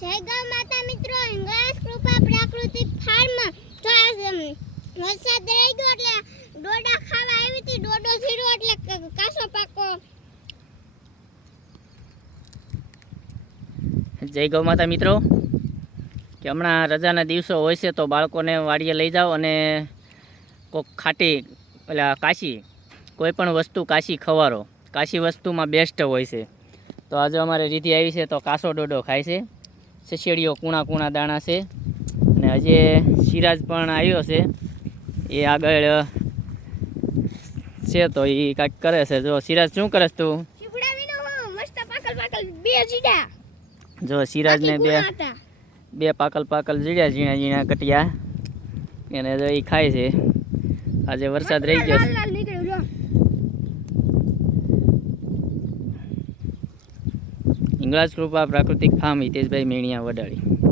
જય ગૌ માતા મિત્રો ઇંગ્લિશ કૃપા પ્રાકૃતિક ફાર્મ તો વરસાદ રહી ગયો એટલે ડોડા ખાવા આવી હતી, ડોડો ઝીરો એટલે કાસો પાકો. જય ગૌ માતા મિત્રો. કે હમણાં રજાના દિવસો હોય છે તો બાળકોને વાડીએ લઈ જાઓ અને કોક ખાટી, પેલા કાશી, કોઈ પણ વસ્તુ કાશી ખવારો. કાશી વસ્તુમાં બેસ્ટ હોય છે. તો આજે અમારે રીતિ આવી છે તો કાસો ડોડો ખાય છે. સસેડીઓ કૂણા કૂણા દાણા છે. અને હજી સિરાજ પણ આવ્યો છે. એ આગળ છે તો એ કાંઈક કરે છે. જો સિરાજ શું કરે તું? જો સિરાજને બે બે પાકલ પાકલ જીડ્યા ઝીણા ઝીણા કટિયા. એને જો એ ખાય છે. આજે વરસાદ રહી ગયો છે. લાલ નીકળ્યું જો ઇંગળાજ કૃપા પ્રાકૃતિક ફાર્મ હિતેશભાઈ મેણિયા વડાળી.